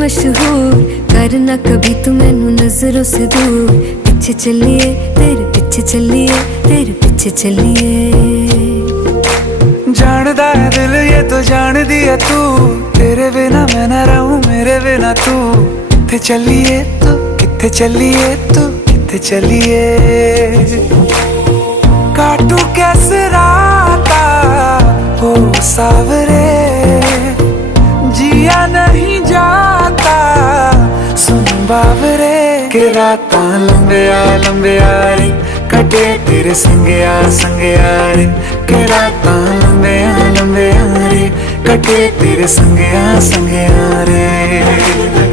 मशहूर, करना कभी तू मैनू नजरों से दूर। पीछे चलिए तेरे पीछे चलिए, तेरे पीछे चलिए। जानदा है दिल ये तो जान दिया तू, तेरे बिना मैं ना रहूं मेरे बिना तू। किथे चलिए तू, किथे चलिए तू, किथे चलिए। काटू कैसे राता हो सावरे, जिया नहीं जाता सुन बावरे। के रातां लंबिया लंबिया रे, कटे तेरे संगया संगया रे। के रातां लंबिया लंबिया रे, कटे तेरे संगया संगया रे।